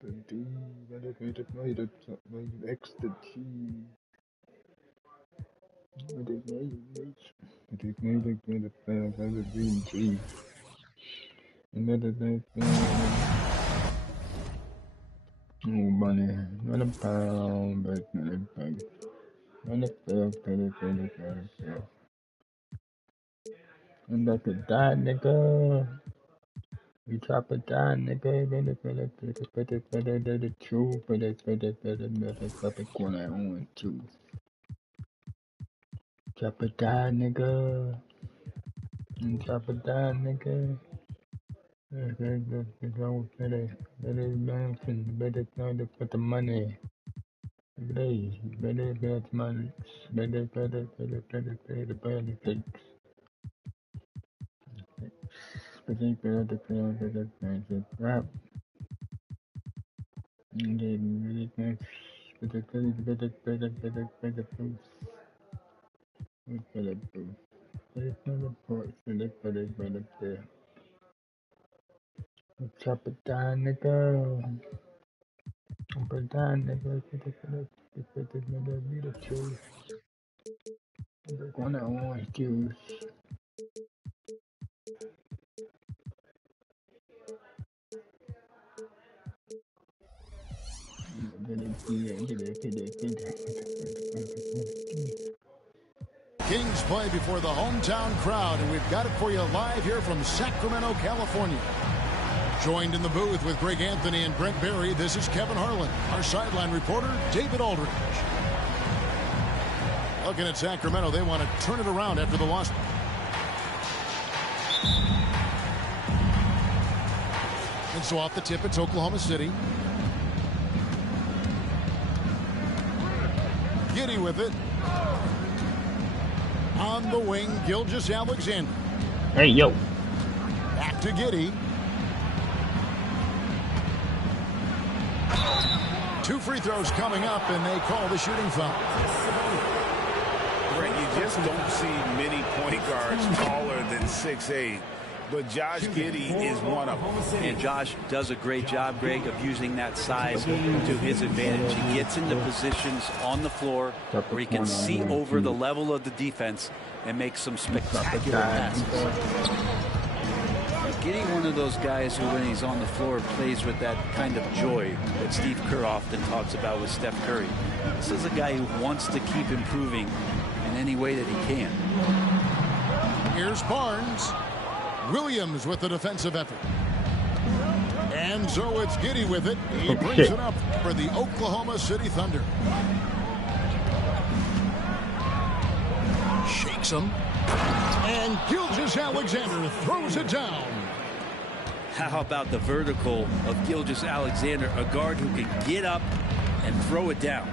The D, made it, X the T, made it, green T, oh bunny, not a pound, but not a bug, not a bug, I'm about to die, nigga. We drop a dime, nigga. Better, true, better, going on too. Drop a dime, nigga. Drop a dime, nigga. Better mountain, better put the money. Better get money. Better politics. Better rap. Chop it down, nigga. Chop it down, nigga. Be the truth. They're gonna orange juice. Kings play before the hometown crowd, and we've got it for you live here from Sacramento, California. Joined in the booth with Greg Anthony and Brent Barry, this is Kevin Harlan. Our sideline reporter, David Aldridge. Looking at Sacramento, they want to turn it around after the loss. And so off the tip, it's Oklahoma City. Giddey with it. On the wing, Gilgeous-Alexander. Hey, yo. Back to Giddey. 2 free throws coming up, and they call the shooting foul. Brett, you just don't see many point guards taller than 6'8". But Josh Giddey is one of them. And Josh does a great job, Greg, of using that size to his advantage. He gets into positions on the floor where he can see over the level of the defense and make some spectacular passes. Giddey, one of those guys who, when he's on the floor, plays with that kind of joy that Steve Kerr often talks about with Steph Curry. This is a guy who wants to keep improving in any way that he can. Here's Barnes. Williams with the defensive effort. And so it's Giddey with it. He brings it up for the Oklahoma City Thunder. Shakes him. And Gilgeous-Alexander throws it down. How about the vertical of Gilgeous-Alexander, a guard who can get up and throw it down.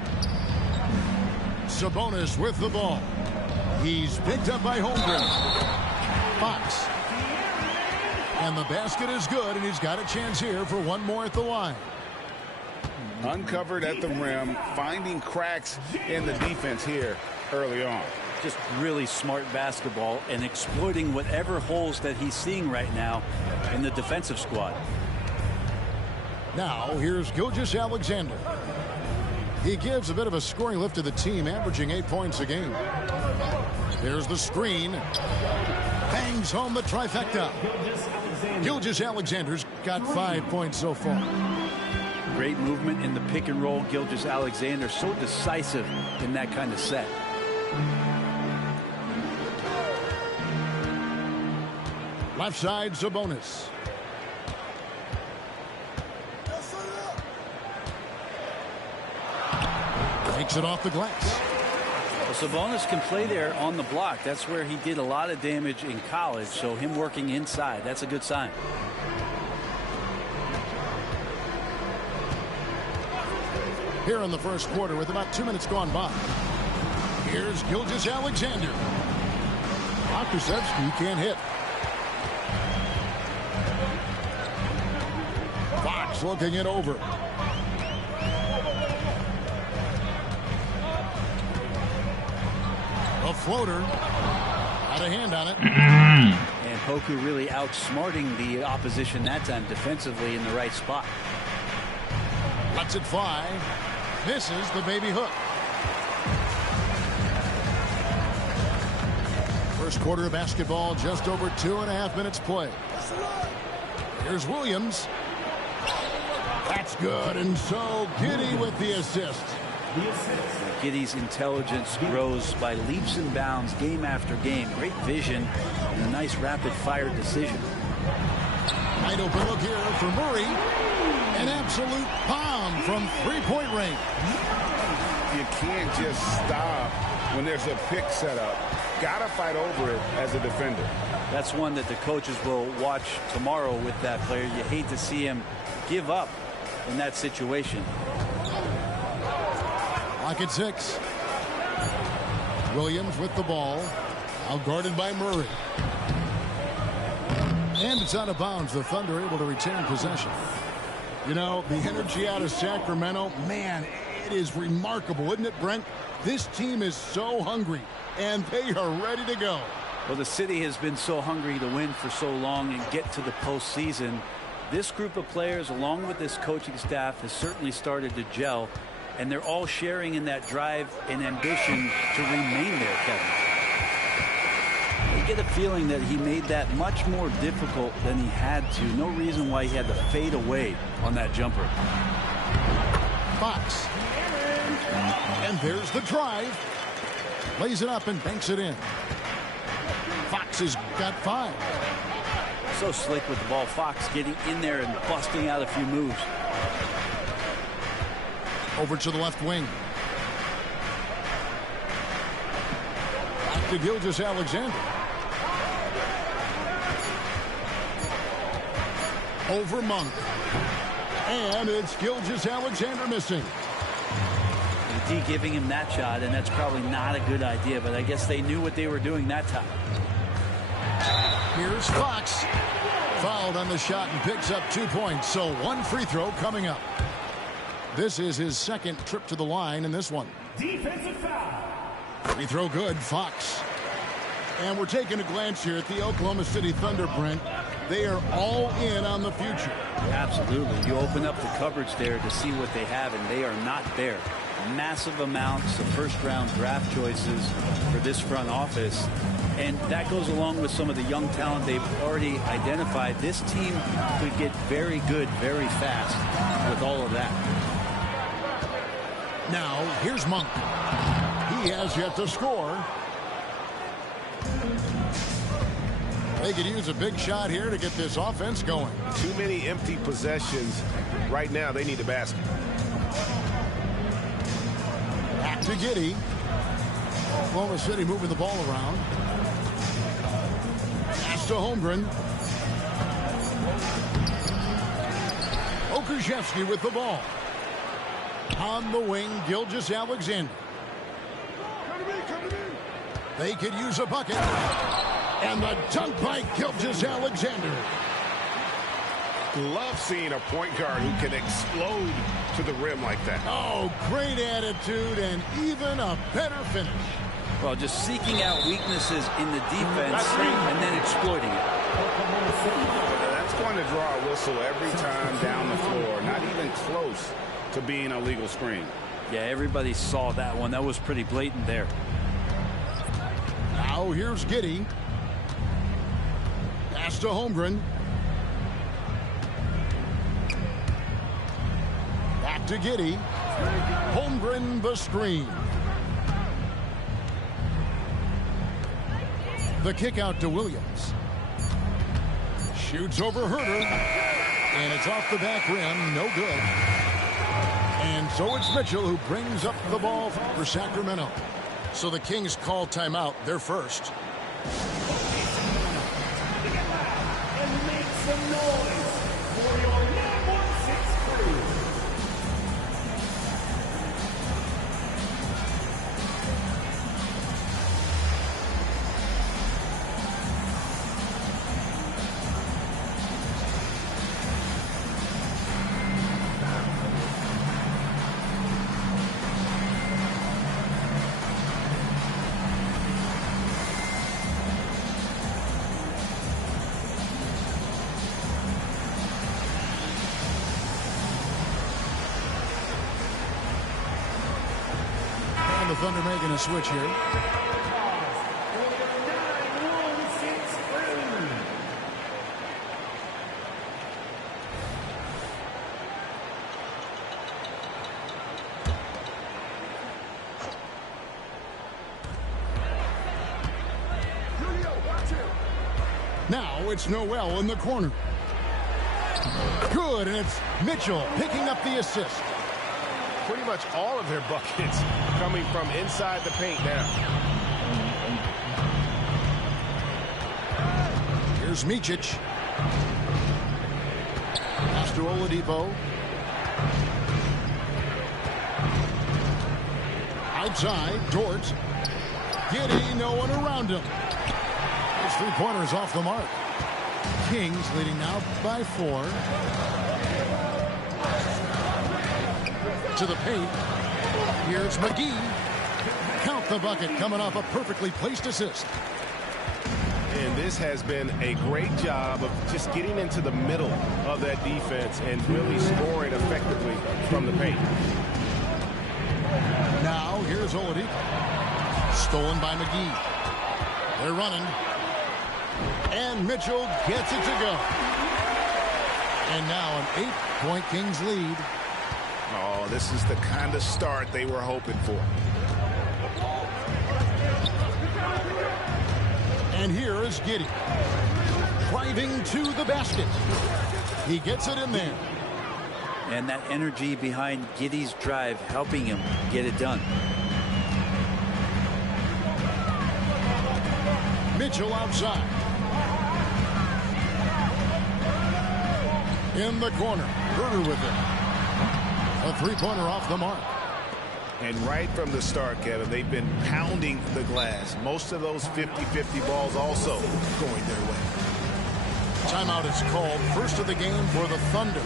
Sabonis with the ball. He's picked up by Holmgren. Fox. And the basket is good, and he's got a chance here for one more at the line. Uncovered at the rim, finding cracks in the defense here early on. Just really smart basketball and exploiting whatever holes that he's seeing right now in the defensive squad. Now here's Gilgeous-Alexander. He gives a bit of a scoring lift to the team, averaging 8 points a game. There's the screen. Bangs home the trifecta. Gilgeous-Alexander's got 5 points so far. Great movement in the pick and roll. Gilgeous-Alexander so decisive in that kind of set. Left side, Sabonis. Takes it off the glass. Well, Sabonis can play there on the block. That's where he did a lot of damage in college. So him working inside, that's a good sign. Here in the first quarter with about 2 minutes gone by. Here's Gilgeous-Alexander. Okrusevsky can't hit. Fox looking it over. A floater. Had a hand on it. And Poku really outsmarting the opposition that time defensively in the right spot. Lets it fly. Misses the baby hook. First quarter of basketball, just over 2.5 minutes play. Here's Williams. That's good, and so Giddey with the assist. Giddey's intelligence grows by leaps and bounds game after game. Great vision and a nice rapid-fire decision. Wide open look here for Murray. An absolute bomb from three-point range. You can't just stop when there's a pick set up. Gotta fight over it as a defender. That's one that the coaches will watch tomorrow with that player. You hate to see him give up in that situation. Lock at 6. Williams with the ball. Out guarded by Murray. And it's out of bounds. The Thunder able to retain possession. You know, the energy out of Sacramento, man, it is remarkable, isn't it, Brent? This team is so hungry, and they are ready to go. Well, the city has been so hungry to win for so long and get to the postseason. This group of players, along with this coaching staff, has certainly started to gel, and they're all sharing in that drive and ambition to remain there, Kevin. You get a feeling that he made that much more difficult than he had to. No reason why he had to fade away on that jumper. Fox. And there's the drive. Lays it up and banks it in. Fox has got 5. So slick with the ball. Fox getting in there and busting out a few moves. Over to the left wing. Back to Gilgeous-Alexander. Over Monk. And it's Gilgeous-Alexander missing. The D giving him that shot, and that's probably not a good idea, but I guess they knew what they were doing that time. Here's Fox. Fouled on the shot and picks up 2 points, so 1 free throw coming up. This is his second trip to the line in this one. Defensive foul. Free throw good, Fox. And we're taking a glance here at the Oklahoma City Thunder, Brent. They are all in on the future. Absolutely. You open up the cupboards there to see what they have, and they are not there. Massive amounts of first-round draft choices for this front office. And that goes along with some of the young talent they've already identified. This team could get very good very fast with all of that. Now, here's Monk. He has yet to score. They could use a big shot here to get this offense going. Too many empty possessions. Right now, they need a basket. Back to Giddey. Oklahoma City moving the ball around. Pass to Holmgren. Okashevsky with the ball. On the wing, Gilgeous-Alexander. They could use a bucket. And the dunk by Gilgeous-Alexander. Love seeing a point guard who can explode to the rim like that. Oh, great attitude and even a better finish. Well, just seeking out weaknesses in the defense and then exploiting it. That's going to draw a whistle every time down the floor. Not even close to being a legal screen. Yeah, everybody saw that one. That was pretty blatant there. Now here's Giddey. Pass to Holmgren. Back to Giddey. Holmgren the screen. The kick out to Williams. Shoots over Herter. And it's off the back rim. No good. And so it's Mitchell who brings up the ball for Sacramento. So the Kings call timeout. They're first. And make some noise for your number 6 crew. The Thunder making a switch here. Now it's Noel in the corner. Good, and it's Mitchell picking up the assist. Pretty much all of their buckets coming from inside the paint now. Here's Micic. Pass to Oladipo. Outside, Dort. Giddey, no one around him. His three-pointers off the mark. Kings leading now by 4. To the paint. Here's McGee. Count the bucket coming off a perfectly placed assist. And this has been a great job of just getting into the middle of that defense and really scoring effectively from the paint. Now here's Oladipo. Stolen by McGee. They're running. And Mitchell gets it to go. And now an 8-point Kings lead. Oh, this is the kind of start they were hoping for. And here is Giddey. Driving to the basket. He gets it in there. And that energy behind Giddey's drive helping him get it done. Mitchell outside. In the corner. Herter with it. A three-pointer off the mark. And right from the start, Kevin, they've been pounding the glass. Most of those 50-50 balls also going their way. Timeout is called. First of the game for the Thunder.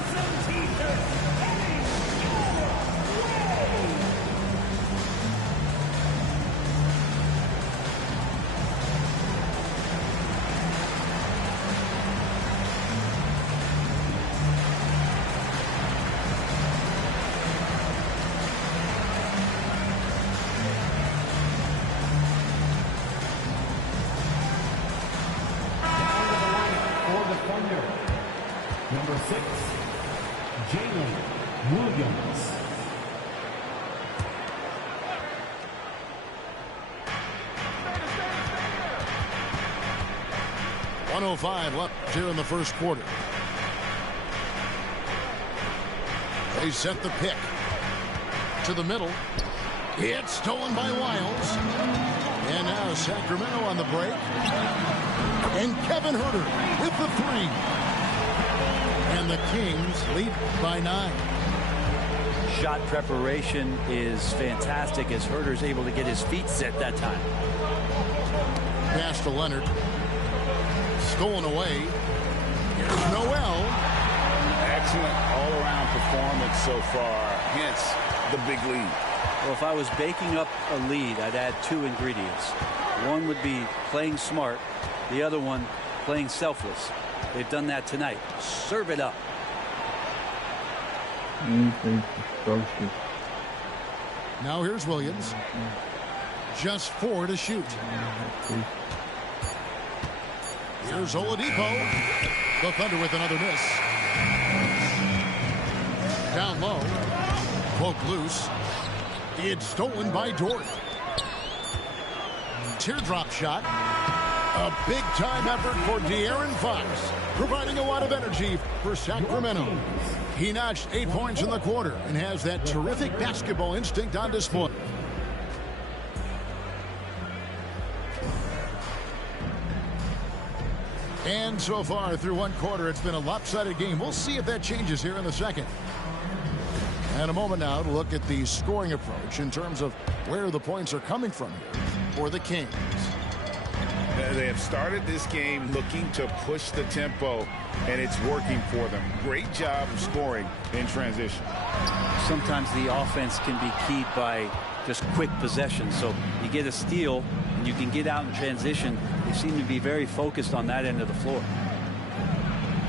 Williams. .105 left here in the first quarter. They set the pick to the middle. It's stolen by Lyles. And now Sacramento on the break. And Kevin Huerter with the three. And the Kings lead by 9. Shot preparation is fantastic as Huerter's able to get his feet set that time. Pass to Leonard. Stolen away. Here's Noel. Excellent all-around performance so far, hence the big lead. Well, if I was baking up a lead, I'd add 2 ingredients. One would be playing smart. The other one, playing selfless. They've done that tonight. Serve it up. Now here's Williams. Just 4 to shoot. Here's Oladipo. The Thunder with another miss. Down low. Poke loose. It's stolen by Dort. Teardrop shot. A big-time effort for De'Aaron Fox, providing a lot of energy for Sacramento. He notched 8 points in the quarter and has that terrific basketball instinct on display. And so far through one quarter, it's been a lopsided game. We'll see if that changes here in the second. And a moment now to look at the scoring approach in terms of where the points are coming from here for the Kings. They have started this game looking to push the tempo, and it's working for them. Great job of scoring in transition. Sometimes the offense can be keyed by just quick possession. So you get a steal and you can get out in transition. They seem to be very focused on that end of the floor.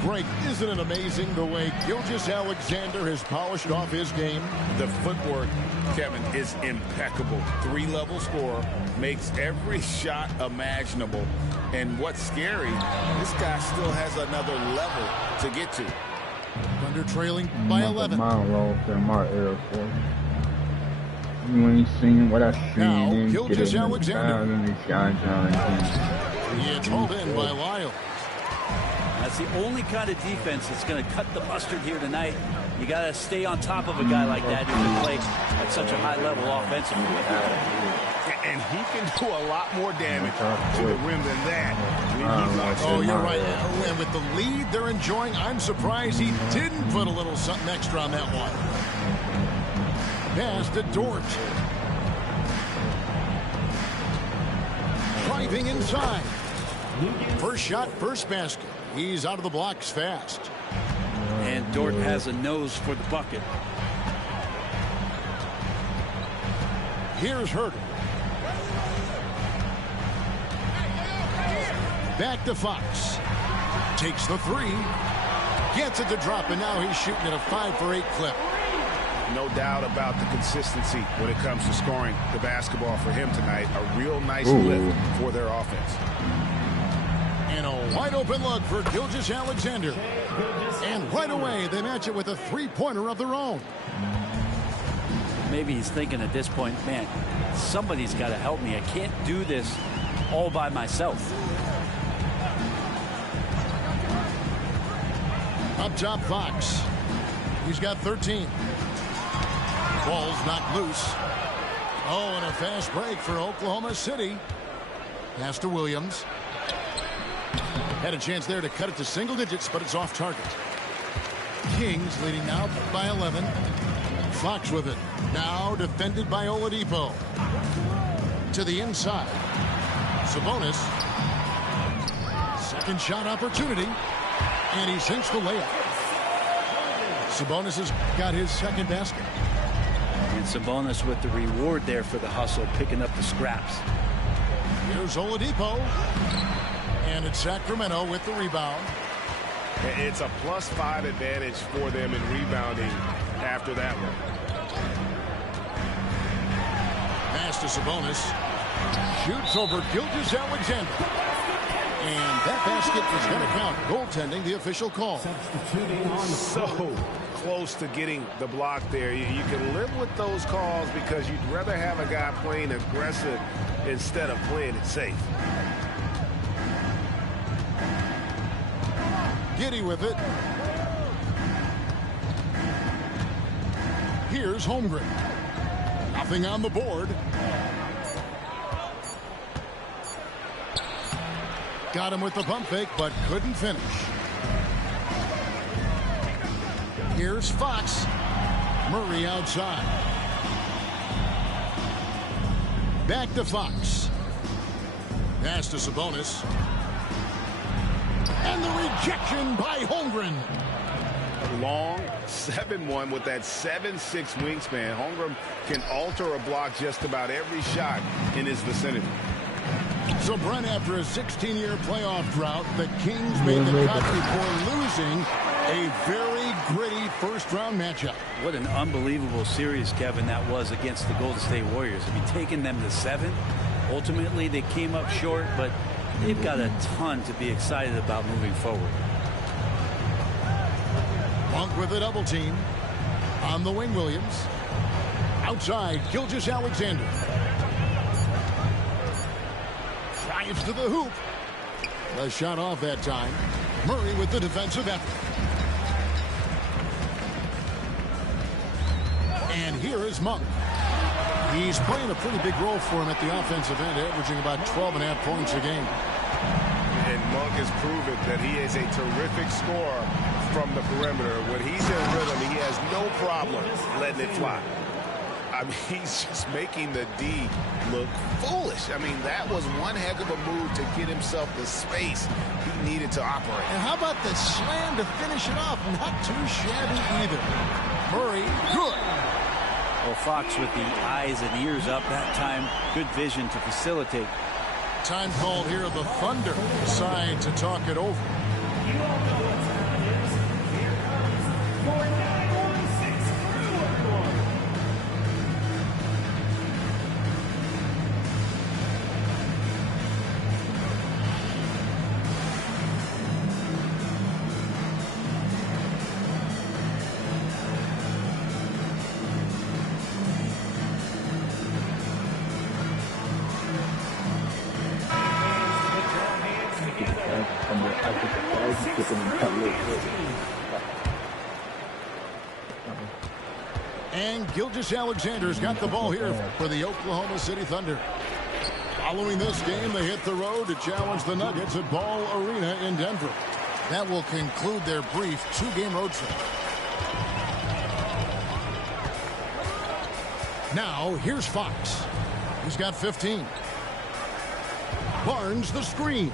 Greg, isn't it amazing the way Gilgeous-Alexander has polished off his game? The footwork, Kevin, is impeccable. 3-level scorer, makes every shot imaginable. And what's scary, this guy still has another level to get to. Thunder trailing by 11. You ain't seen what I seen. Now, Gilgeous-Alexander. It's hauled in by Lyles. That's the only kind of defense that's going to cut the mustard here tonight. You got to stay on top of a guy like that who can play at such a high level offensively. And he can do a lot more damage to the rim than that. Oh, you're right. And with the lead they're enjoying, I'm surprised he didn't put a little something extra on that one. Pass to Dort. Driving inside. First shot, first basket. He's out of the blocks fast. And Dort has a nose for the bucket. Here's Huerter. Back to Fox. Takes the three. Gets it to drop, and now he's shooting at a 5-for-8 clip. No doubt about the consistency when it comes to scoring the basketball for him tonight. A real nice lift for their offense. And a wide open look for Gilgeous-Alexander. And right away, they match it with a three-pointer of their own. Maybe he's thinking at this point, man, somebody's got to help me. I can't do this all by myself. Up top, Fox. He's got 13. Ball's knocked loose. Oh, and a fast break for Oklahoma City. Pass to Williams. Had a chance there to cut it to single digits, but it's off target. Kings leading now by 11. Fox with it. Now defended by Oladipo. To the inside. Sabonis. Second shot opportunity. And he sinks the layup. Sabonis has got his second basket. And Sabonis with the reward there for the hustle, picking up the scraps. Here's Oladipo. And it's Sacramento with the rebound. It's a +5 advantage for them in rebounding after that one. Pass to Sabonis. Shoots over Gilgeous-Alexander. And that basket is going to count. Goaltending, the official call. So close to getting the block there. You can live with those calls because you'd rather have a guy playing aggressive instead of playing it safe. Giddey with it. Here's Holmgren. Nothing on the board. Got him with the pump fake, but couldn't finish. Here's Fox. Murray outside. Back to Fox. Pass to Sabonis. And the rejection by Holmgren. Long 7-1 with that 7'6" wingspan. Holmgren can alter a block just about every shot in his vicinity. So, Brent, after a 16-year playoff drought, the Kings made the cut before losing a very gritty first-round matchup. What an unbelievable series, Kevin, that was against the Golden State Warriors. I mean, taking them to 7. Ultimately, they came up short, but they've got a ton to be excited about moving forward. Monk with a double team. On the wing, Williams. Outside, Gilgeous-Alexander. Drives to the hoop. The shot off that time. Murray with the defensive effort. And here is Monk. He's playing a pretty big role for him at the offensive end, averaging about 12.5 points a game. And Monk has proven that he is a terrific scorer from the perimeter. When he's in rhythm, he has no problem letting it fly. I mean, he's just making the D look foolish. I mean, that was one heck of a move to get himself the space he needed to operate. And how about the slam to finish it off? Not too shabby either. Murray, good. Well, Fox with the eyes and ears up that time. Good vision to facilitate. Time called here. The Thunder decide to talk it over. And Gilgeous-Alexander's got the ball here for the Oklahoma City Thunder. Following this game, they hit the road to challenge the Nuggets at Ball Arena in Denver. That will conclude their brief 2-game road trip. Now, here's Fox. He's got 15. Barnes the screen.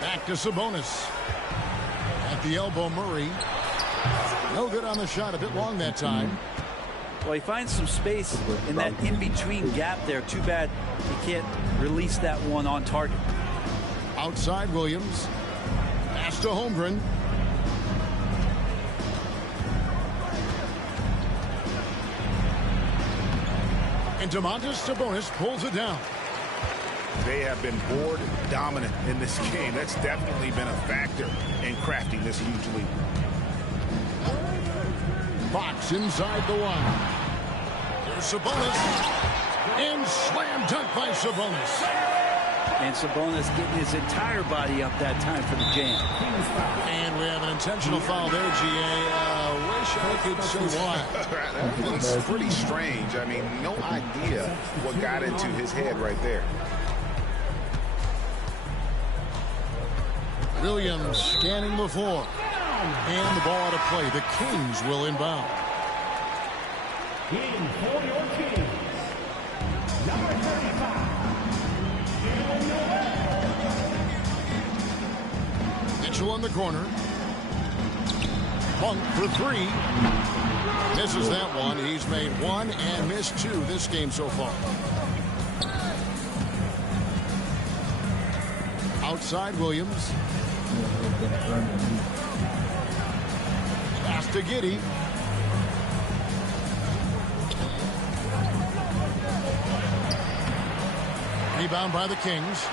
Back to Sabonis. At the elbow, Murray. No good on the shot, a bit long that time. Well, he finds some space in that in-between gap there. Too bad he can't release that one on target. Outside, Williams. Pass to Holmgren. And Domantas Sabonis pulls it down. They have been board dominant in this game. That's definitely been a factor in crafting this huge lead. Fox inside the one. There's Sabonis. And slam dunk by Sabonis. And Sabonis getting his entire body up that time for the jam. And we have an intentional foul there, GA. Wish I could say why. That was pretty strange. I mean, no idea what got into his head right there. Williams scanning the floor. And the ball out of play. The Kings will inbound. In for your Kings, number 35, Mitchell on the corner. Monk for 3. Misses that one. He's made 1 and missed 2 this game so far. Outside, Williams. Pass to Giddey. Rebound by the Kings.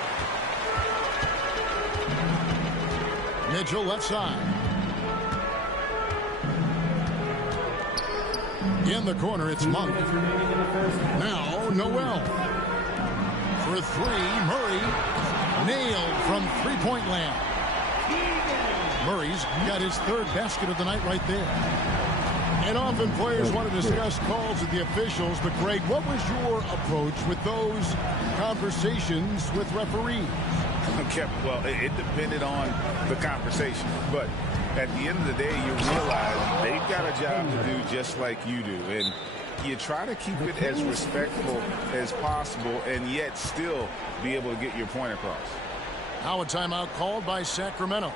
Mitchell left side. In the corner, it's Monk. Now, Noel. For three, Murray. Nailed from three-point land. Murray's got his third basket of the night right there. And often players want to discuss calls with the officials, but Greg, what was your approach with those conversations with referees? Okay, well, it depended on the conversation, but at the end of the day, you realize they've got a job to do just like you do, and you try to keep it as respectful as possible and yet still be able to get your point across. Now a timeout called by Sacramento.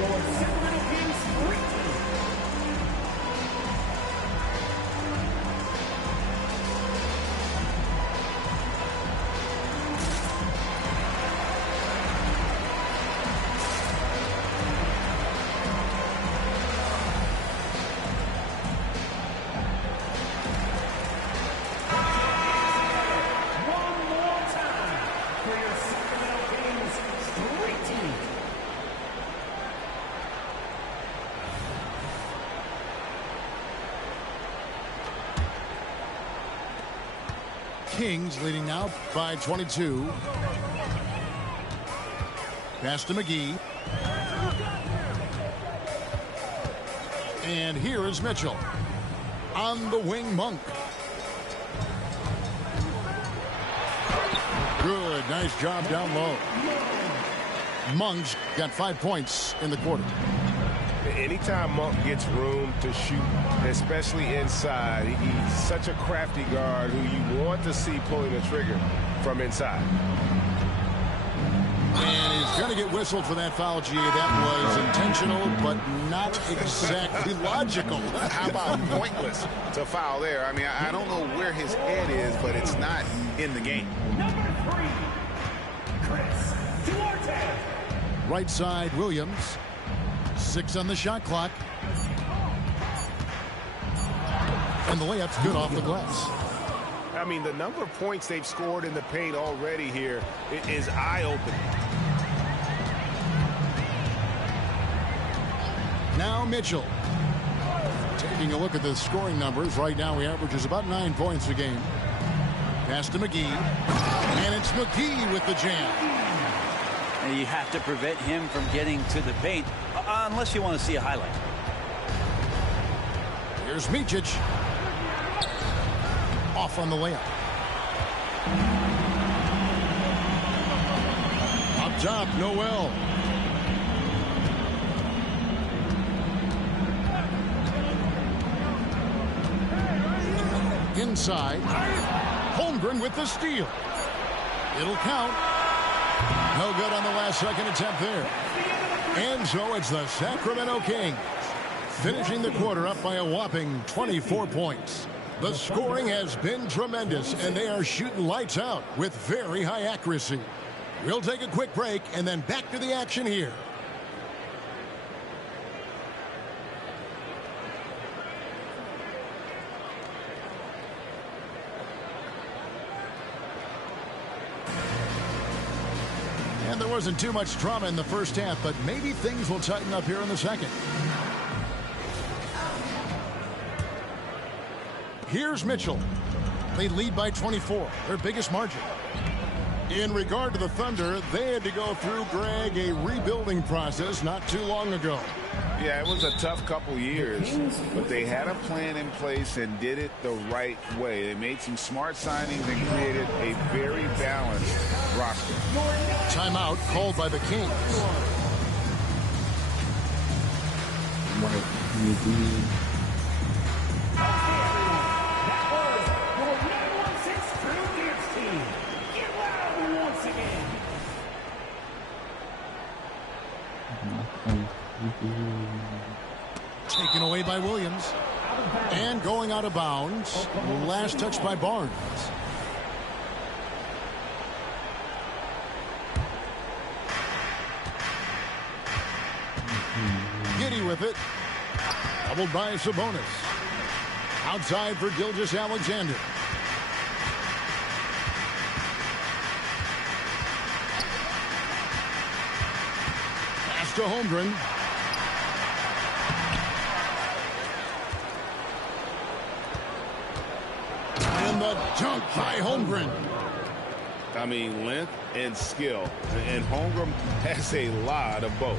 Sacramento Kings 3-2. One more time for your Sacramento Kings 3-2. Kings leading now by 22. Pass to McGee. And here is Mitchell. On the wing, Monk. Good, nice job down low. Monk's got 5 points in the quarter. Anytime Monk gets room to shoot, especially inside, he's such a crafty guard who you want to see pulling the trigger from inside. And he's going to get whistled for that foul, G. That was intentional, but not exactly logical. How about pointless to foul there? I mean, I don't know where his head is, but it's not in the game. Number 3, Chris Duarte. Right side, Williams. 6 on the shot clock. And the layup's good off the glass. I mean, the number of points they've scored in the paint already here is eye-opening. Now Mitchell. Taking a look at the scoring numbers. Right now he averages about 9 points a game. Pass to McGee. And it's McGee with the jam. And you have to prevent him from getting to the paint unless you want to see a highlight. Here's Micic. Off on the layup. Up top, Noel. Inside. Holmgren with the steal. It'll count. No good on the last second attempt there. And so it's the Sacramento Kings finishing the quarter up by a whopping 24 points. The scoring has been tremendous, and they are shooting lights out with very high accuracy. We'll take a quick break and then back to the action here. And there wasn't too much drama in the first half, but maybe things will tighten up here in the second. Here's Mitchell. They lead by 24, their biggest margin. In regard to the Thunder, they had to go through, Greg, a rebuilding process not too long ago. Yeah, it was a tough couple years, but they had a plan in place and did it the right way. They made some smart signings and created a very balanced roster. Timeout called by the Kings. Taken away by Williams. And going out of bounds. Last touch by Barnes. Giddy with it. Doubled by Sabonis. Outside for Gilgeous-Alexander. Pass to Holmgren. The dunk by Holmgren. I mean, length and skill. And Holmgren has a lot of both.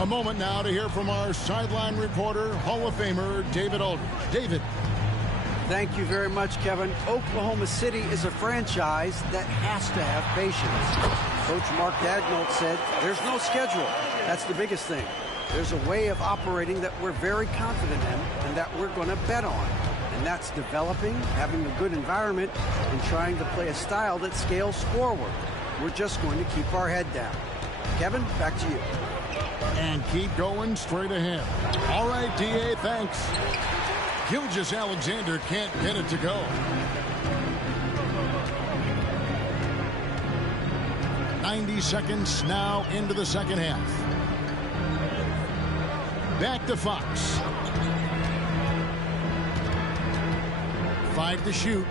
A moment now to hear from our sideline reporter, Hall of Famer David Aldridge. David. Thank you very much, Kevin. Oklahoma City is a franchise that has to have patience. Coach Mark Daigneault said there's no schedule. That's the biggest thing. There's a way of operating that we're very confident in and that we're going to bet on. And that's developing, having a good environment, and trying to play a style that scales forward. We're just going to keep our head down. Kevin, back to you. And keep going straight ahead. All right, D.A., thanks. Gilgeous-Alexander can't get it to go. "90 seconds now into the second half. Back to Fox. 5 to shoot.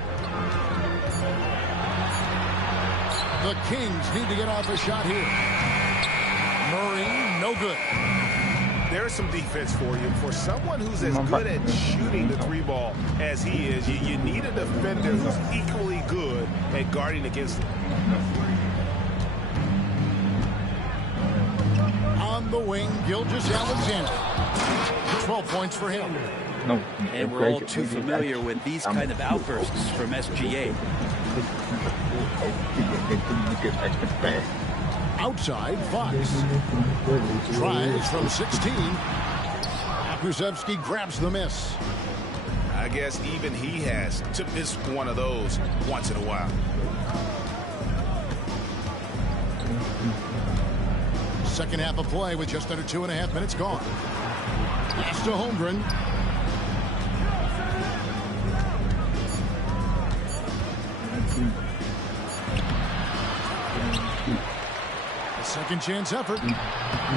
The Kings need to get off a shot here. Murray, no good. There's some defense for you. For someone who's as good at shooting the three ball as he is, you need a defender who's equally good at guarding against him. On the wing, Gilgeous-Alexander. 12 points for him. No. And we're all too familiar with these kind of outbursts from SGA. Outside, Fox. Tries from 16. Pokusevski grabs the miss. I guess even he has to miss one of those once in a while. Second half of play with just under 2.5 minutes gone. Pass to Holmgren. A second chance effort.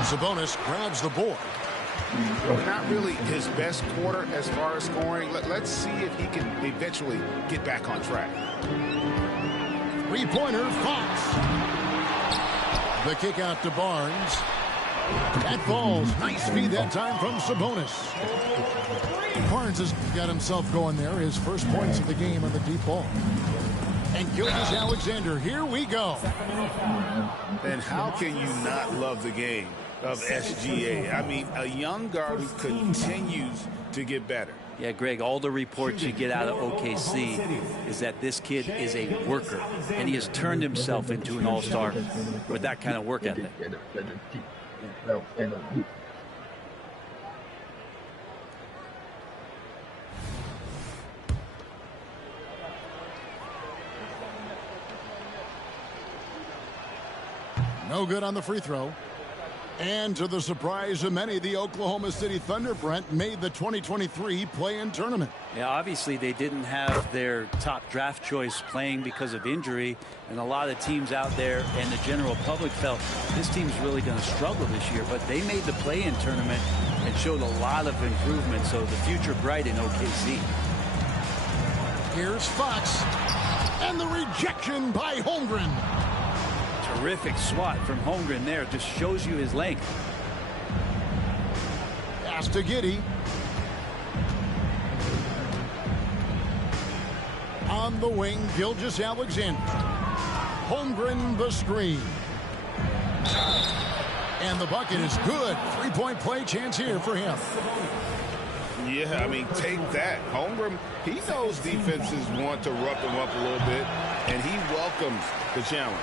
Sabonis grabs the board. Not really his best quarter as far as scoring. Let's see if he can eventually get back on track. Three-pointer, Fox. The kick out to Barnes. That falls. Nice feed that time from Sabonis. Barnes has got himself going there. His first points of the game on the deep ball. And Gilgeous-Alexander, here we go. And how can you not love the game of SGA? I mean, a young guard who continues to get better. Yeah, Greg, all the reports you get out of OKC is that this kid is a worker, and he has turned himself into an all-star with that kind of work ethic. No good on the free throw. And to the surprise of many, the Oklahoma City Thunder, Brent, made the 2023 play-in tournament. Yeah, obviously they didn't have their top draft choice playing because of injury, and a lot of teams out there and the general public felt this team's really going to struggle this year, but they made the play-in tournament and showed a lot of improvement, so the future bright in OKC. Here's Fox, and the rejection by Holmgren. Terrific swat from Holmgren there. Just shows you his length. Pass to Giddey. On the wing, Gilgeous-Alexander. Holmgren the screen. And the bucket is good. Three-point play chance here for him. Yeah, I mean, take that. Holmgren, he knows defenses want to rough him up a little bit, and he welcomes the challenge.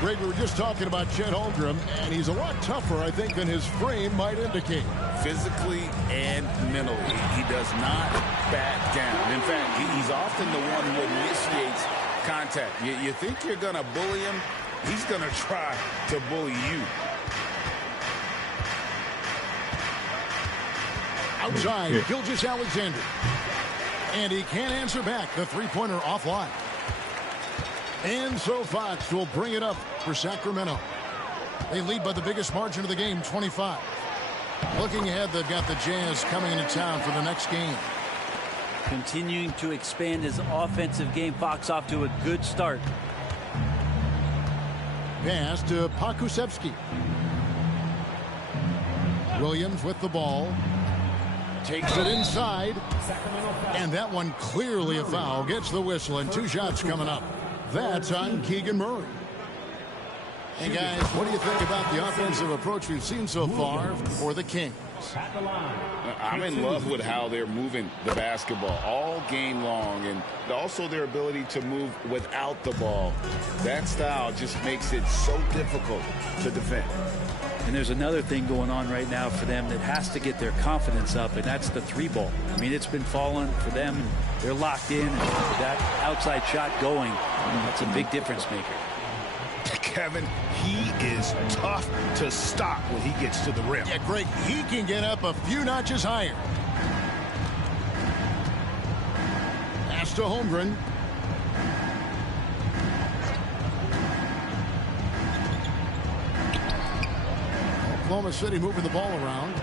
Greg, we were just talking about Chet Holmgren, and he's a lot tougher, I think, than his frame might indicate. Physically and mentally, he does not back down. In fact, he's often the one who initiates contact. You think you're going to bully him, he's going to try to bully you. Outside, Gilgeous-Alexander. And he can't answer back. The three-pointer offline. And so Fox will bring it up for Sacramento. They lead by the biggest margin of the game, 25. Looking ahead, they've got the Jazz coming into town for the next game. Continuing to expand his offensive game. Fox off to a good start. Pass to Pokusevski. Williams with the ball. Takes it inside. And that one clearly a foul. Gets the whistle, and 2 shots coming up. That's on Keegan Murray. Hey, guys, what do you think about the offensive approach we've seen so far for the Kings? I'm in love with how they're moving the basketball all game long, and also their ability to move without the ball. That style just makes it so difficult to defend. And there's another thing going on right now for them that has to get their confidence up, and that's the 3-ball. I mean, it's been falling for them, and they're locked in, and that outside shot going, that's a big difference maker. Kevin, he is tough to stop when he gets to the rim. Yeah, Greg, he can get up a few notches higher. Pass to Holmgren. Oklahoma City moving the ball around.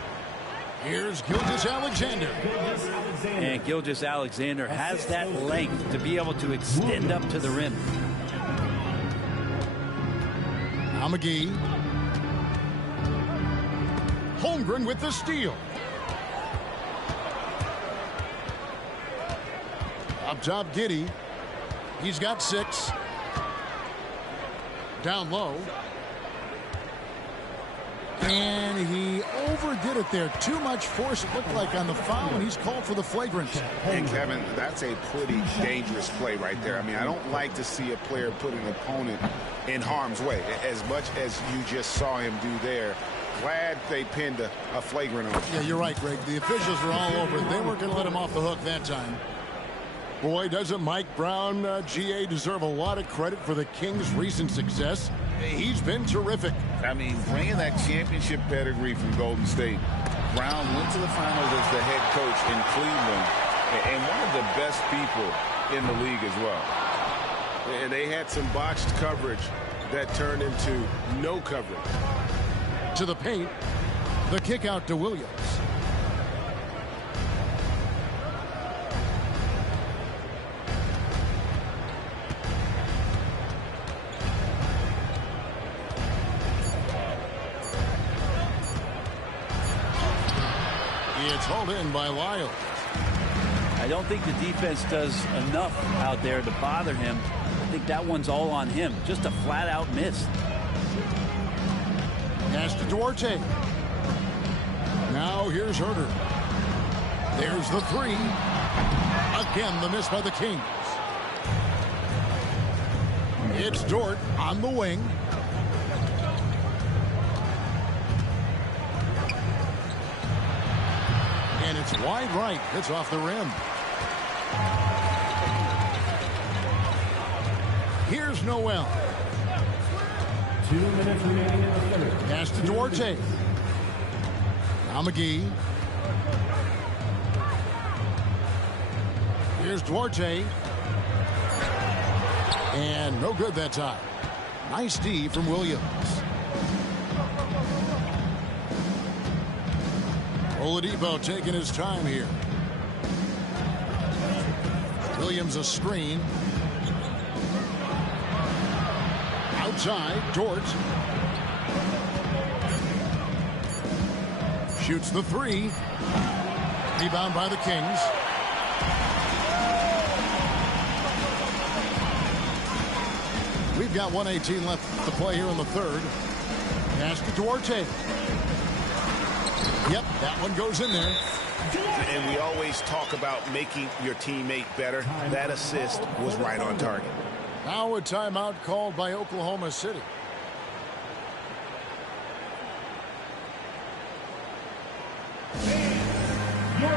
Here's Gilgeous-Alexander. And Gilgeous-Alexander has that length to be able to extend up to the rim. Now McGee. Holmgren with the steal. Up top, Giddey. He's got 6. Down low. And he overdid it there. Too much force, it looked like, on the foul, and he's called for the flagrant. And, Kevin, that's a pretty dangerous play right there. I mean, I don't like to see a player put an opponent in harm's way, as much as you just saw him do there. Glad they pinned a flagrant on him. Yeah, you're right, Greg. The officials were all over it. They weren't going to let him off the hook that time. Boy, doesn't Mike Brown, GA, deserve a lot of credit for the Kings' recent success. He's been terrific. I mean, bringing that championship pedigree from Golden State, Brown went to the finals as the head coach in Cleveland, and one of the best people in the league as well. And they had some botched coverage that turned into no coverage. To the paint, the kick out to Williams. It's hauled in by Lyles. I don't think the defense does enough out there to bother him. I think that one's all on him. Just a flat-out miss. Pass to Duarte. Now here's Herter. There's the 3. Again, the miss by the Kings. It's Dort on the wing. And it's wide right. It's off the rim. Here's Noel. 2 minutes remaining in the third. Pass to Duarte. Now McGee. Here's Duarte. And no good that time. Nice D from Williams. Oladipo taking his time here. Williams a screen. Outside, Dort. Shoots the 3. Rebound by the Kings. We've got 1:18 left to play here in the third. Pass to Duarte. Yep, that one goes in there. And we always talk about making your teammate better. That assist was right on target. Now a timeout called by Oklahoma City. Your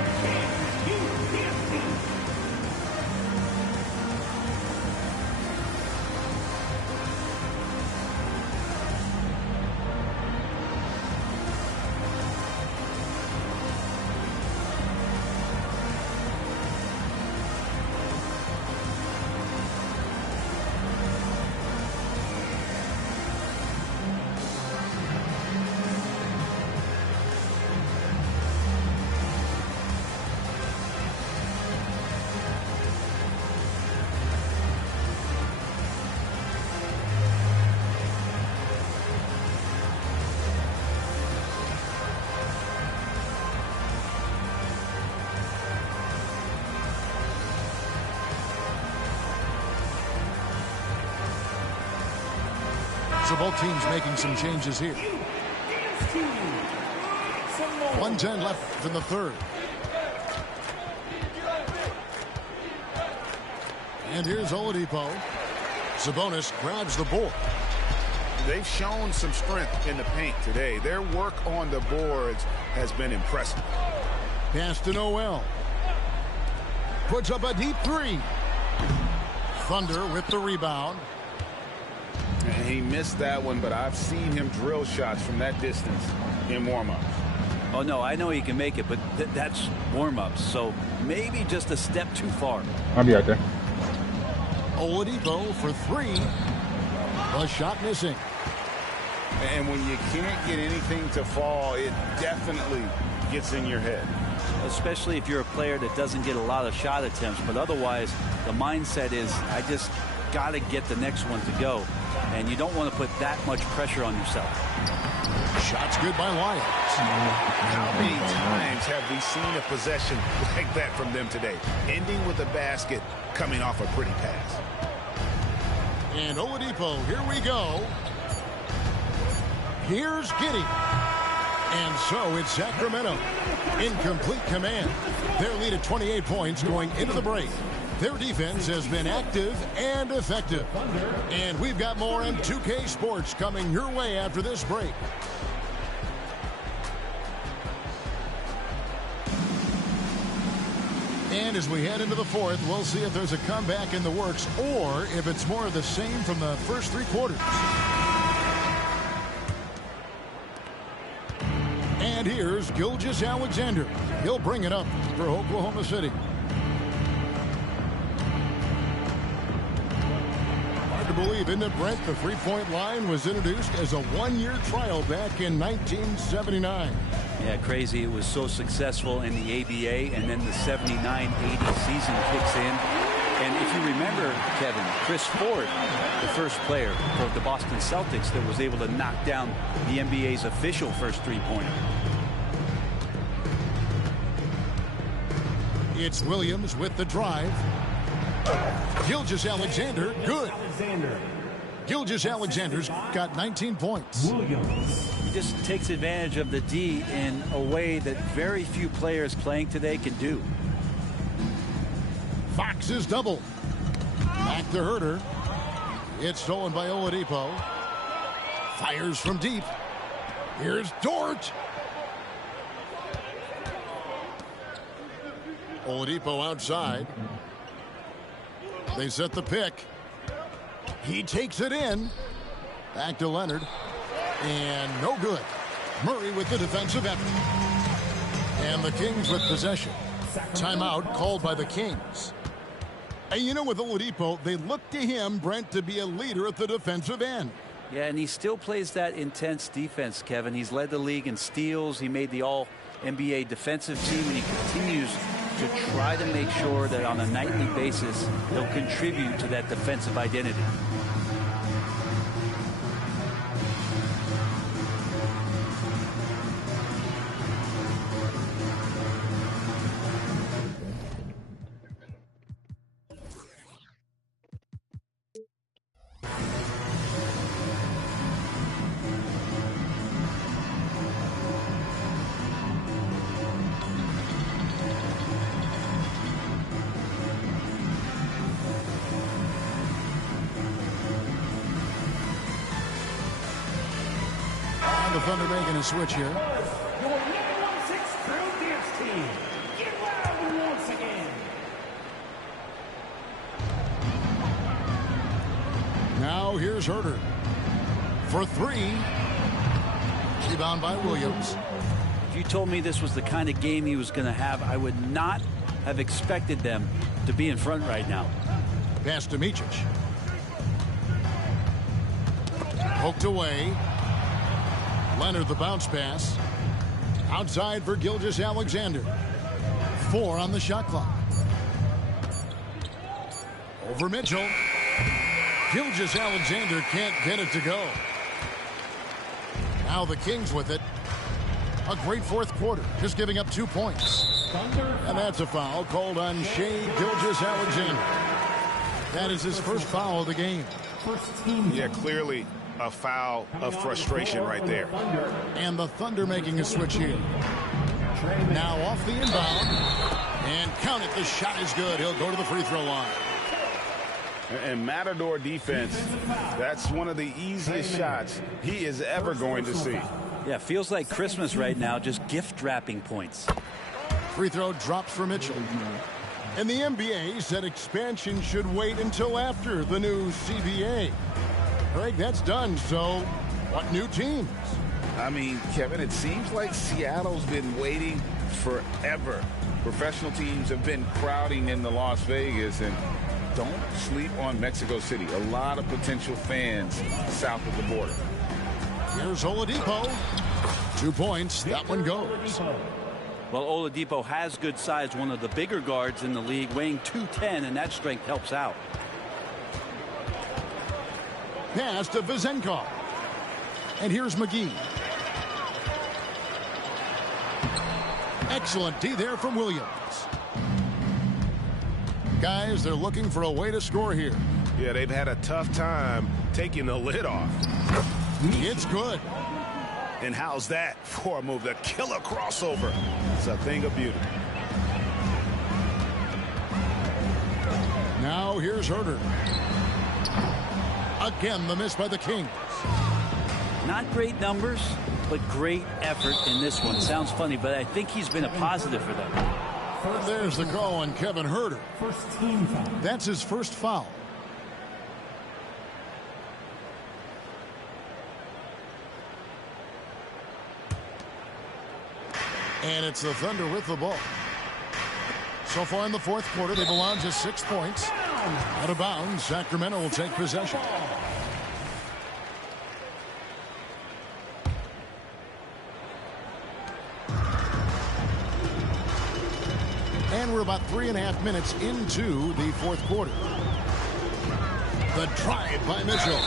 So both teams making some changes here. 1:10 left in the third. And here's Oladipo. Sabonis grabs the board. They've shown some strength in the paint today. Their work on the boards has been impressive. Pass to Noel. Puts up a deep three. Thunder with the rebound. And he missed that one, but I've seen him drill shots from that distance in warm-ups. Oh, no, I know he can make it, but that's warm-ups, so maybe just a step too far. I'll be out there. Oladipo for three. The shot missing. And when you can't get anything to fall, it definitely gets in your head. Especially if you're a player that doesn't get a lot of shot attempts, but otherwise the mindset is I just got to get the next one to go, and you don't want to put that much pressure on yourself. Shots good by Wyatt. How many times have we seen a possession like that from them today, ending with a basket coming off a pretty pass? And Oladipo, here we go. Here's Giddey. And so it's Sacramento in complete command. Their lead at 28 points going into the break. Their defense has been active and effective. And we've got more on 2K Sports coming your way after this break. And as we head into the fourth, we'll see if there's a comeback in the works or if it's more of the same from the first three quarters. And here's Gilgeous-Alexander. He'll bring it up for Oklahoma City. Hard to believe, isn't it, Brent? The three-point line was introduced as a one-year trial back in 1979. Yeah, crazy. It was so successful in the ABA, and then the 79-80 season kicks in. And if you remember, Kevin, Chris Ford, the first player for the Boston Celtics that was able to knock down the NBA's official first three-pointer. It's Williams with the drive. Gilgeous-Alexander, good. Gilgeous-Alexander's got 19 points. He just takes advantage of the D in a way that very few players playing today can do. Fox is double. Back to Herter. It's stolen by Oladipo. Fires from deep. Here's Dort. Oladipo outside. They set the pick. He takes it in. Back to Leonard. And no good. Murray with the defensive effort. And the Kings with possession. Timeout called by the Kings. And you know, with Oladipo, they look to him, Brent, to be a leader at the defensive end. Yeah, and he still plays that intense defense, Kevin. He's led the league in steals. He made the All-NBA defensive team, and he continues to try to make sure that on a nightly basis, he'll contribute to that defensive identity. The Thunder making a switch here. Your number 16 Crew Dance Team. Get loud once again. Now here's Herter. For three. Rebound by Williams. If you told me this was the kind of game he was going to have, I would not have expected them to be in front right now. Pass to Micic. Poked away. Leonard the bounce pass. Outside for Gilgeous-Alexander. 4 on the shot clock. Over Mitchell. Gilgeous-Alexander can't get it to go. Now the Kings with it. A great fourth quarter, just giving up 2 points. And that's a foul called on Shai Gilgeous-Alexander. That is his first foul of the game. Yeah, clearly a foul of frustration right there. And the Thunder making a switch here. Now off the inbound. And count it, the shot is good. He'll go to the free throw line. And Matador defense, that's one of the easiest shots he is ever going to see. Yeah, feels like Christmas right now, just gift wrapping points. Free throw drops for Mitchell. And the NBA said expansion should wait until after the new CBA. Greg, that's done, so what new teams? I mean, Kevin, it seems like Seattle's been waiting forever. Professional teams have been crowding into Las Vegas, and don't sleep on Mexico City. A lot of potential fans south of the border. Here's Oladipo. 2 points. That one goes. Well, Oladipo has good size, one of the bigger guards in the league, weighing 210, and that strength helps out. Pass to Vezenkov. And here's McGee. Excellent D there from Williams. Guys, they're looking for a way to score here. Yeah, they've had a tough time taking the lid off. It's good. And how's that for a move? The killer crossover. It's a thing of beauty. Now here's Herter. Again, the miss by the Kings. Not great numbers, but great effort in this one. Sounds funny, but I think he's been a positive for them. There's the call on Kevin Herter. First team foul. That's his first foul. And it's the Thunder with the ball. So far in the fourth quarter, they've allowed just 6 points. Out of bounds, Sacramento will take possession. And we're about 3.5 minutes into the fourth quarter. The drive by Mitchell.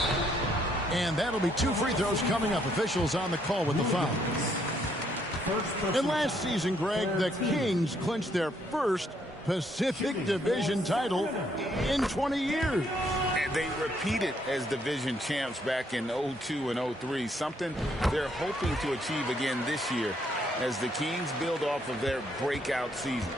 And that'll be 2 free throws coming up. Officials on the call with the foul. And last season, Greg, the Kings clinched their first Pacific Division title in 20 years. And they repeated as division champs back in 02 and 03, something they're hoping to achieve again this year as the Kings build off of their breakout season.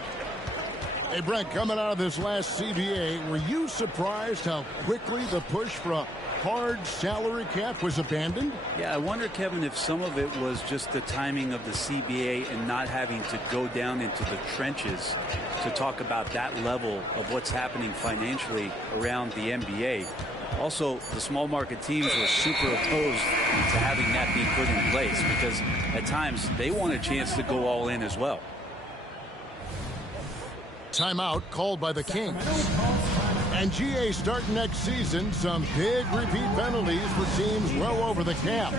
Hey, Brent, coming out of this last CBA, were you surprised how quickly the push for a hard salary cap was abandoned? Yeah, I wonder, Kevin, if some of it was just the timing of the CBA and not having to go down into the trenches to talk about that level of what's happening financially around the NBA. Also, the small market teams were super opposed to having that be put in place because at times they want a chance to go all in as well. Timeout called by the Kings. And GA starting next season, some big repeat penalties for teams well over the cap.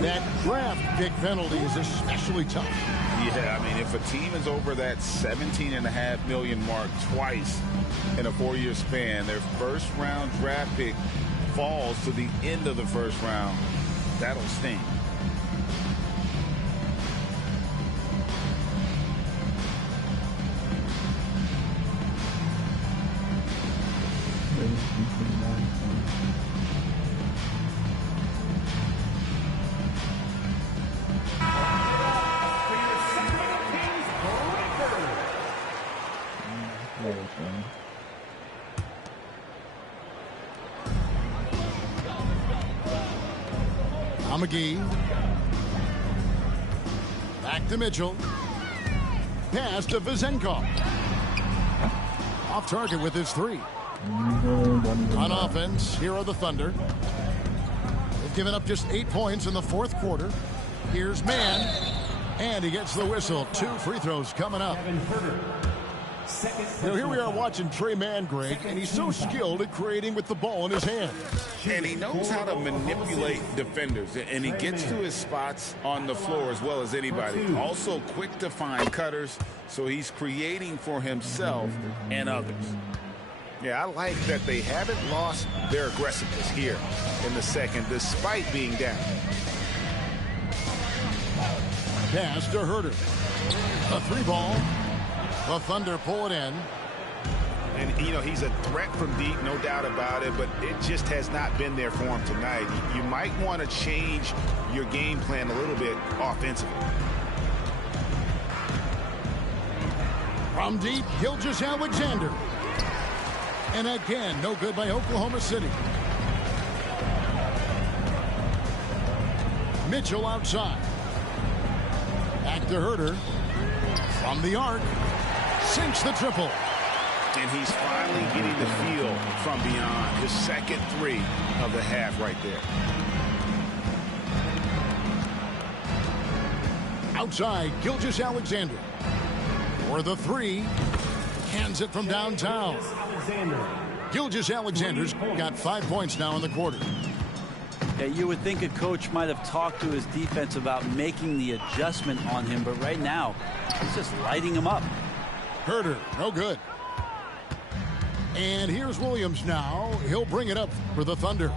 That draft pick penalty is especially tough. Yeah, I mean, if a team is over that $17.5 million mark twice in a 4-year span, their first round draft pick falls to the end of the first round. That'll sting. McGee. Back to Mitchell. Pass to Vezenkov. Off target with his 3. On offense, here are the Thunder. They've given up just 8 points in the fourth quarter. Here's Mann. And he gets the whistle. 2 free throws coming up. Now here we are watching Tre Mann, Greg, and he's so skilled at creating with the ball in his hands. And he knows how to manipulate defenders, and he gets to his spots on the floor as well as anybody. Also quick to find cutters, so he's creating for himself and others. Yeah, I like that they haven't lost their aggressiveness here in the second, despite being down. Pass to Herter. A 3 ball. The Thunder pull it in. And You know, he's a threat from deep, no doubt about it, but it just has not been there for him tonight. You might want to change your game plan a little bit offensively. From deep, Gilgeous-Alexander. And again, no good by Oklahoma City. Mitchell outside. Back to Herder. From the arc. Sinks the triple. And he's finally getting the feel from beyond. His second three of the half right there. Outside, Gilgeous-Alexander. For the three. Hands it from downtown. Gilgeous-Alexander's got 5 points now in the quarter. Yeah, you would think a coach might have talked to his defense about making the adjustment on him, but right now, he's just lighting him up. Herder, no good. And here's Williams now. He'll bring it up for the Thunder.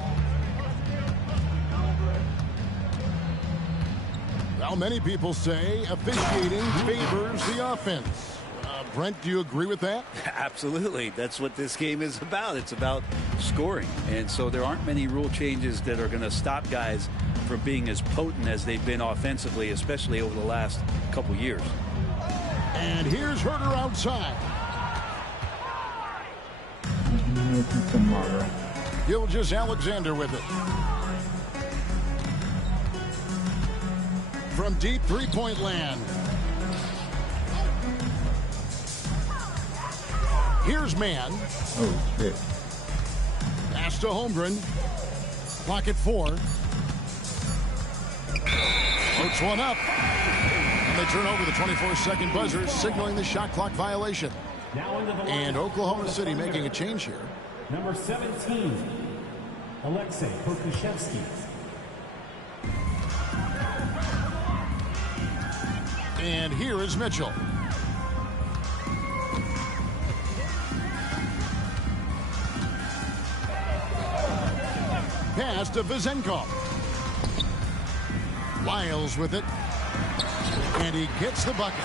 Well, many people say officiating favors the offense. Brent, do you agree with that? Absolutely. That's what this game is about. It's about scoring. And so there aren't many rule changes that are going to stop guys from being as potent as they've been offensively, especially over the last couple years. And here's Herder outside. Gilgeous-Alexander with it. From deep three-point land. Here's Mann. Oh, shit. Pass to Holmgren. Clock at 4. Puts one up. And they turn over the 24-second buzzer, signaling the shot clock violation. And Oklahoma City making a change here. Number 17, Alexei Pokusevski. And here is Mitchell. Pass to Vezenkov. Lyles with it. And he gets the bucket.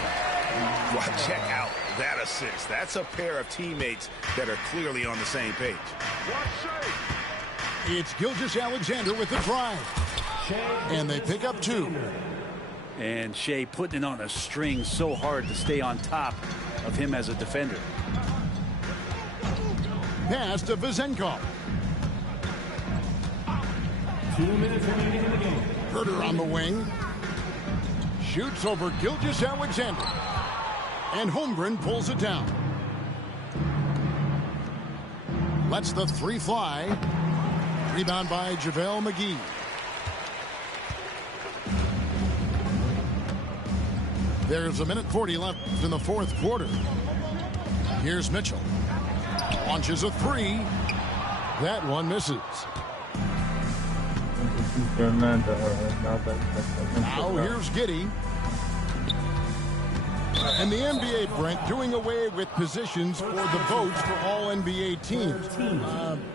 Well, check out that assist. That's a pair of teammates that are clearly on the same page. It's Gilgeous-Alexander with the drive. And they pick up 2. And Shea putting it on a string so hard to stay on top of him as a defender. Pass to Vezenkov. 2 minutes remaining in the game. Herder on the wing. Shoots over Gilgeous-Alexander. And Holmgren pulls it down. Lets the 3 fly. Rebound by JaVale McGee. There's 1:40 left in the fourth quarter. Here's Mitchell. Launches a 3. That one misses. Now here's Giddey. And the NBA, Brent, doing away with positions for the votes for all NBA teams.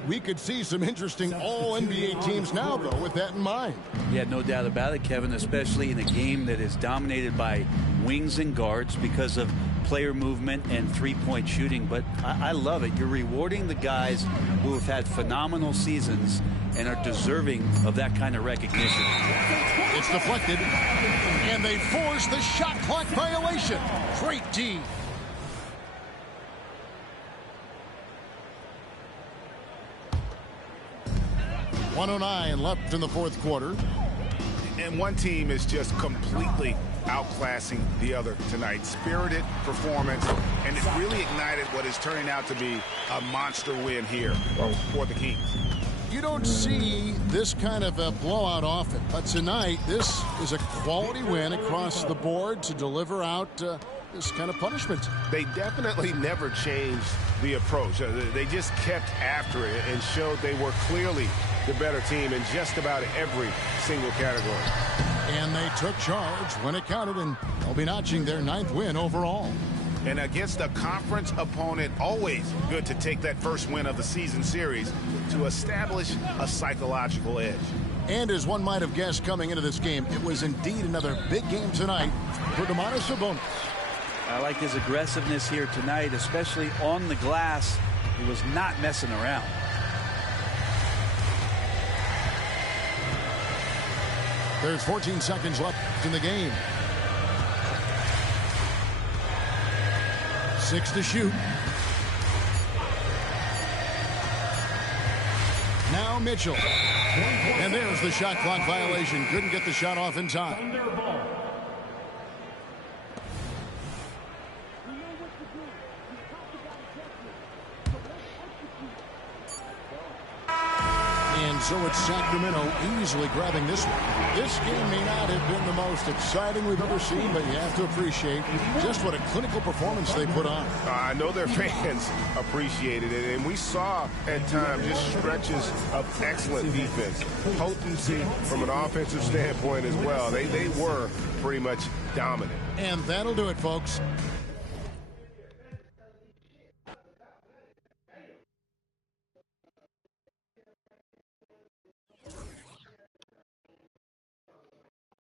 We could see some interesting all NBA teams now, though, with that in mind. Yeah, no doubt about it, Kevin, especially in a game that is dominated by wings and guards because of player movement and three-point shooting. But I love it. You're rewarding the guys who have had phenomenal seasons and are deserving of that kind of recognition. It's deflected, and they force the shot clock violation. Great D. .109 left in the fourth quarter. And one team is just completely outclassing the other tonight. Spirited performance, and it really ignited what is turning out to be a monster win here for the Kings. You don't see this kind of a blowout often, but tonight this is a quality win across the board to deliver out this kind of punishment. They definitely never changed the approach. They just kept after it and showed they were clearly the better team in just about every single category. And they took charge when it counted, and they'll be notching their 9th win overall. And against a conference opponent, always good to take that first win of the season series to establish a psychological edge. And as one might have guessed coming into this game, it was indeed another big game tonight for Domantas Sabonis. I like his aggressiveness here tonight, especially on the glass. He was not messing around. There's 14 seconds left in the game. 6 to shoot. Now Mitchell. And there's the shot clock violation. Couldn't get the shot off in time. And so it's Sacramento easily grabbing this one. This game may not have been the most exciting we've ever seen, but you have to appreciate just what a clinical performance they put on. I know their fans appreciated it, and we saw at times just stretches of excellent defense, potency from an offensive standpoint as well. They were pretty much dominant. And that'll do it, folks.